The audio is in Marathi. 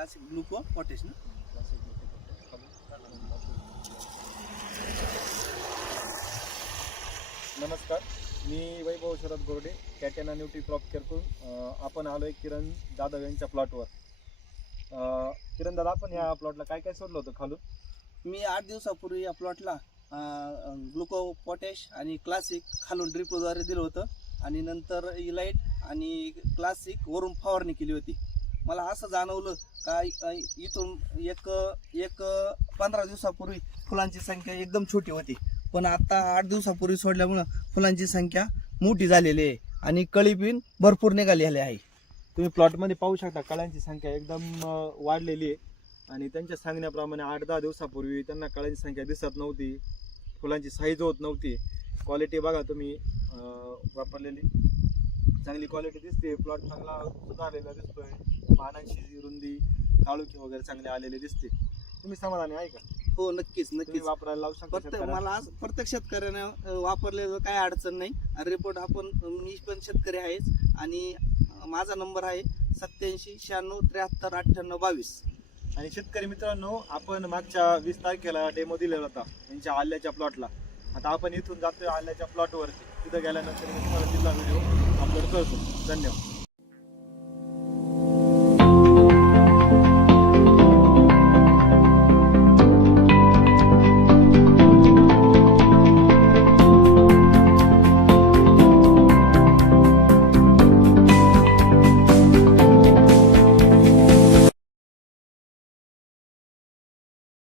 क्लासिक ग्लुको पोटॅश ना नमस्कार मी Vaibhav Sharad Gorade Catena nutri crop care करून अं, आपण आलो आहे किरण जाधव यांच्या प्लॉटवर किरण दादा आपण या प्लॉटला काय काय सोडलं होतं खालून? मी आठ दिवसापूर्वी या प्लॉटला ग्लुको पोटॅश आणि क्लासिक खालून ड्रिपद्वारे दिलं होतं. आणि नंतर इलाइट आणि क्लासिक वरून फवारणी केली होती. मला असं जाणवलं का इथून एक एक पंधरा दिवसापूर्वी फुलांची संख्या एकदम छोटी होती. पण आता आठ दिवसापूर्वी सोडल्यामुळं फुलांची संख्या मोठी झालेली आहे आणि कळी पिन भरपूर निघालेली आहे. तुम्ही प्लॉटमध्ये पाहू शकता कळ्यांची संख्या एकदम वाढलेली आहे. आणि त्यांच्या सांगण्याप्रमाणे आठ दहा दिवसापूर्वी त्यांना कळ्यांची संख्या दिसत नव्हती. फुलांची साईज होत नव्हती. क्वालिटी बघा तुम्ही वापरलेली. चांगली क्वालिटी दिसते. प्लॉट चांगला सुधारलेला दिसतोय. पानांची रुंदी काळुकी वगैरे चांगले आलेले दिसते. तुम्ही समाधानी आहे का? हो नक्कीच तुम्ही नक्कीच. वापरायला लावू शकता प्रत्येक? मला आज प्रत्येक शेतकऱ्याने अं, वापरलेलं काही अडचण नाही. रिपोर्ट आपण मी पण शेतकरी आहेच आणि अं, माझा नंबर आहे सत्याऐंशी शहाण्णव त्र्याहत्तर अठ्ठ्याण्णव बावीस. आणि शेतकरी मित्रांनो आपण मागच्या वीस तारखेला डेमो दिलेला होता यांच्या आल्याच्या प्लॉटला आता आपण इथून जातोय आल्याच्या प्लॉटवर तिथं गेल्यानंतर मी तुम्हाला तिथला व्हिडिओ अपलोड करतो. धन्यवाद.